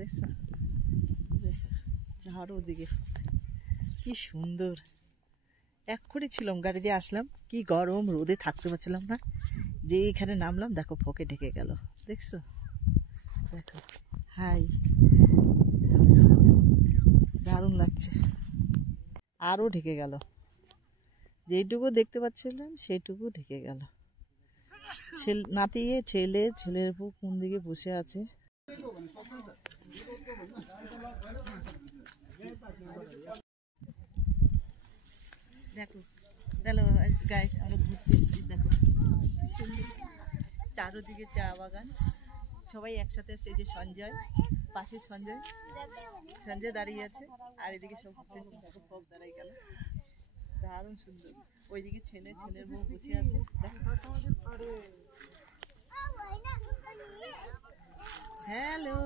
দেখছো চারোদিকে কি সুন্দর। এক্ষুনি ছিলাম গাড়ি দিয়ে আসলাম, কি গরম, রোদে থাকতে পারছিলাম না, যে এখানে নামলাম দেখো ফোকে ঢেকে গেল। দেখছো, দেখো হাই, দারুণ লাগছে। আরো ঢেকে গেল, যেইটুকু দেখতে পাচ্ছিলাম সেইটুকু ঢেকে গেল। নাতিয়ে ছেলের বউ কোন দিকে বসে আছে। দেখো দেখো গাইস, আমরা ঘুরতে এসেছি, দেখো চারোদিকে চা বাগান, সবাই একসাথে এসছে। এই যে সঞ্জয়, পাশে সঞ্জয় দাঁড়িয়ে আছে, আর এদিকে সব ঘুরতেছে। দেখো ফোক দাঁড়াই গেল, দারুণ সুন্দর। ওইদিকে ছেলের বউ বসে আছে, হ্যালো।